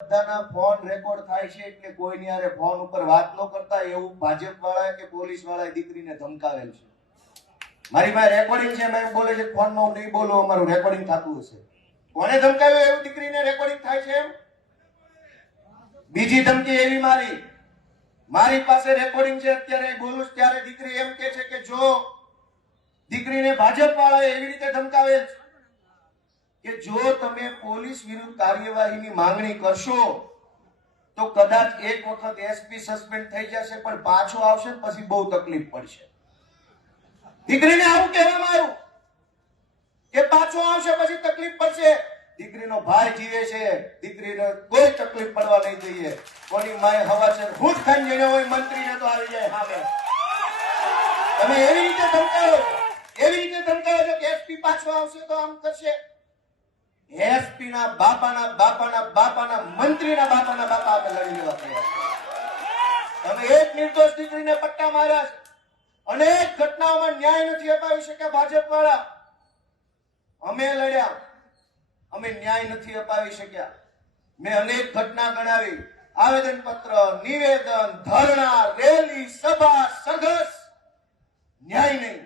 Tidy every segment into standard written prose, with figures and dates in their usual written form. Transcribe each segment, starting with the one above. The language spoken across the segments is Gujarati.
બધાના ફોન રેકોર્ડ થાય છે એટલે કોઈની હારે ફોન ઉપર વાત ન કરતા એવું ભાજપ વાળા કે પોલીસ વાળા દીકરીને ધમકાવેલ છે. મારી પાસે રેકોર્ડિંગ છે, મેં બોલે છે ફોનમાં હું નહીં બોલું, અમારું રેકોર્ડિંગ થતું હશે. કોને ધમકાવ્યો એવું દીકરીને રેકોર્ડિંગ થાય છે એમ? બીજી ધમકી એવી મારી પાસે રેકોર્ડિંગ છે, અત્યારે બોલું ત્યારે દીકરી એમ કે છે કે જો દીકરીને ભાજપ વાળાએ એવી રીતે ધમકાવેલ છે કે જો તમે પોલીસ વિરુદ્ધ કાર્યવાહીની માંગણી કરશો તો કદાચ એક વખત એસપી સસ્પેન્ડ થઈ જશે, પણ પાછો આવશે પછી બહુ તકલીફ પડશે. દીકરીને આવું કહેવામાં આવ્યું કે પાછો આવશે પછી તકલીફ પડશે. દીકરીનો ભાઈ જીવે છે, દીકરીને કોઈ તકલીફ પડવા નહીં દઈએ. કોની માએ હવા છે હું જ ખાઈ જઈને હોય મંત્રીને તો આવી જાય સામે. તમે એવી રીતે ધમકાવો છો કે એસપી પાછો આવશે તો આમ કરશે. એસપી ના બાપાના મંત્રીના બાપાના બાપા આપણે લડી લેવા તૈયાર છે. તમે એક નિર્દોષ દીકરીને પટ્ટા માર્યા છે. અનેક ઘટનાઓમાં ન્યાય નથી અપાવી શક્યા ભાજપ વાળા. અમે લડ્યા, અમે ન્યાય નથી અપાવી શક્યા. મેં અનેક ઘટના ગણાવી, આવેદન પત્ર, નિવેદન, ધરણા, રેલી, સભા, સંઘર્ષ, ન્યાય નહીં.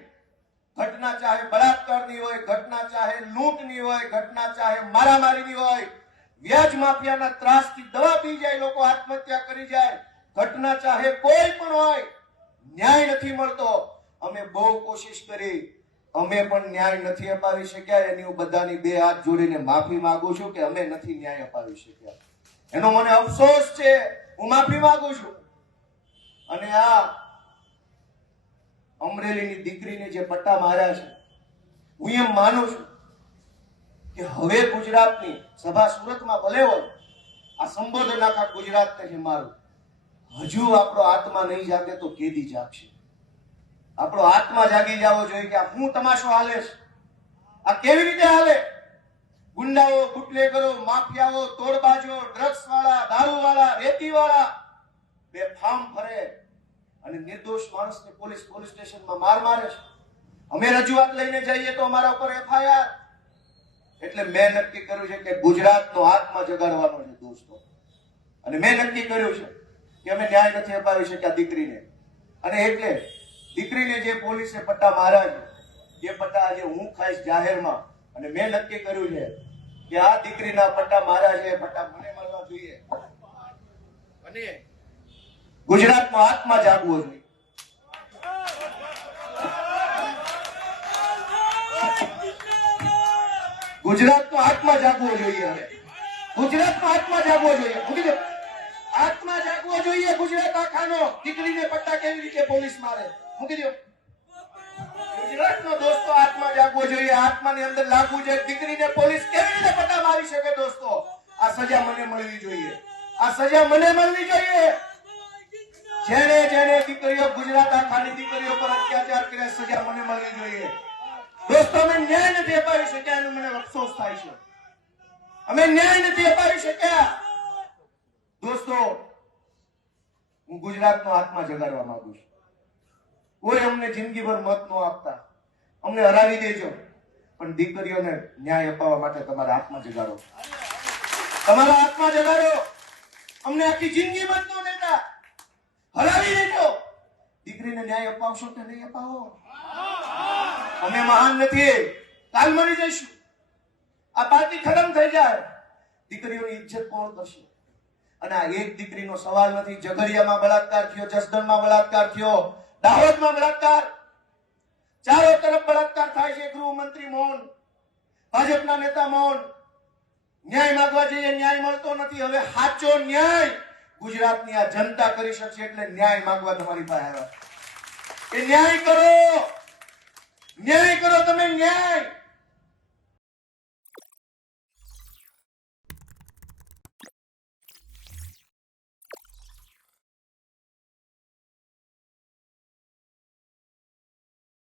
ઘટના ચાહે બળાત્કારની હોય, ઘટના ચાહે લૂંટની હોય, ઘટના ચાહે મારામારીની હોય, વ્યાજ માફિયાના ત્રાસથી દવા પી જાય, લોકો આત્મહત્યા કરી જાય, ઘટના ચાહે કોઈ પણ હોય, ન્યાય નથી મળતો. અમે બહુ કોશિશ કરી, અમે પણ ન્યાય નથી અપાવી શક્યા. એની હું બધાની બે હાથ જોડીને માફી માંગુ છું કે અમે નથી ન્યાય અપાવી શક્યા. એનો મને અફસોસ છે, હું માફી માંગુ છું. અને આ અમરેલીની દીકરીને જે પટ્ટા માર્યા છે, હું એમ માનું છું કે હવે ગુજરાતની સભા સુરતમાં ભલે હોય, આ સંબોધન આખા ગુજરાતને છે મારું. હજુ આપણો આત્મા નહીં જાગે તો કેદી જાગશે? આપણો આત્મા જાગી જવો જોઈએ કે આ હું તમાશો હાલે છે, આ કેવી રીતે હાલે? ગુંડાઓ, બુટલેગરો, માફિયાઓ, તોડબાજો, ડ્રગ્સ વાળા, દારૂ વાળા, રેતી વાળા બેફામ ફરે અને નિર્દોષ માણસને પોલીસ સ્ટેશનમાં મારે છે. અમે રજૂઆત લઈને જઈએ તો અમારા ઉપર એફઆઈઆર. એટલે મેં નક્કી કર્યું છે કે ગુજરાતનો આત્મા જગાડવાનો છે દોસ્તો. અને મેં નક્કી કર્યું છે કે અમે ન્યાય નથી અપાવી શક્યા દીકરીને. અને એટલે દીકરીને જે પોલીસે પટ્ટા માર્યા છે, એ પટ્ટા આજે હું ખાઈશ જાહેરમાં. અને મેં નક્કી કર્યું છે કે આ દીકરીના પટ્ટા માર્યા છે, એ પટ્ટા મને મળવા જોઈએ. અને ગુજરાતનો આત્મા જાગવો જોઈએ. ગુજરાતનો આત્મા જાગવો જોઈએ. હવે ગુજરાતનો આત્મા જાગવો જોઈએ. આત્મા જાગવો જોઈએ ગુજરાત આખાનો. દીકરીને પટ્ટા કેવી રીતે પોલીસ મારે? મૂકી દો. ગુજરાતનો દોસ્તો આત્મા જાગવો જોઈએ. આત્માની અંદર લાગવું જોઈએ. દીકરીને પોલીસ કેવી રીતે પટ્ટા મારી શકે દોસ્તો? આ સજા મને મળવી જોઈએ. આ સજા મને મળવી જોઈએ. જેને દીકરીઓ, ગુજરાત આખાની દીકરીઓ પર અત્યાચાર કર્યા, સજા મને મળવી જોઈએ. દોસ્તો, અમે ન્યાય નથી અપાવી શક્યા, એનો મને અફસોસ થાય છે. અમે ન્યાય નથી અપાવી શક્યા. દોસ્તો, હું ગુજરાતનો આત્મા જગાડવા માંગુ છું. કોઈ અમને જિંદગીભર મત ન આપતા, અમને હરાવી દેજો, પણ દીકરીઓને ન્યાય અપાવવા માટે તમારા આત્મા જગાડો. તમારા આત્મા જગાડો. અમને આખી જિંદગી મત ન દેતા, હરાવી દેજો. દીકરીને ન્યાય અપાવશો કે નહીં અપાવો? અમે મહાન નથી, કાલ મરી જઈશું. આ પાર્ટી ખતમ થઈ જાય, દીકરીઓની ઇજ્જત કોણ કરશે? અને આ એક દીકરીનો સવાલ નથી. ઝઘડિયામાં બળાત્કાર થયો, જસદણમાં બળાત્કાર થયો, દાહોદમાં બળાત્કાર, ચારો તરફ બળાત્કાર થાય છે. ગૃહમંત્રી મૌન, ભાજપના નેતા મૌન. ન્યાય માંગવા જઈએ, ન્યાય મળતો નથી. હવે સાચો ન્યાય ગુજરાતની આ જનતા કરી શકશે. એટલે ન્યાય માંગવા તમારી પાસે આવ્યા. એ ન્યાય કરો, ન્યાય કરો તમે, ન્યાય.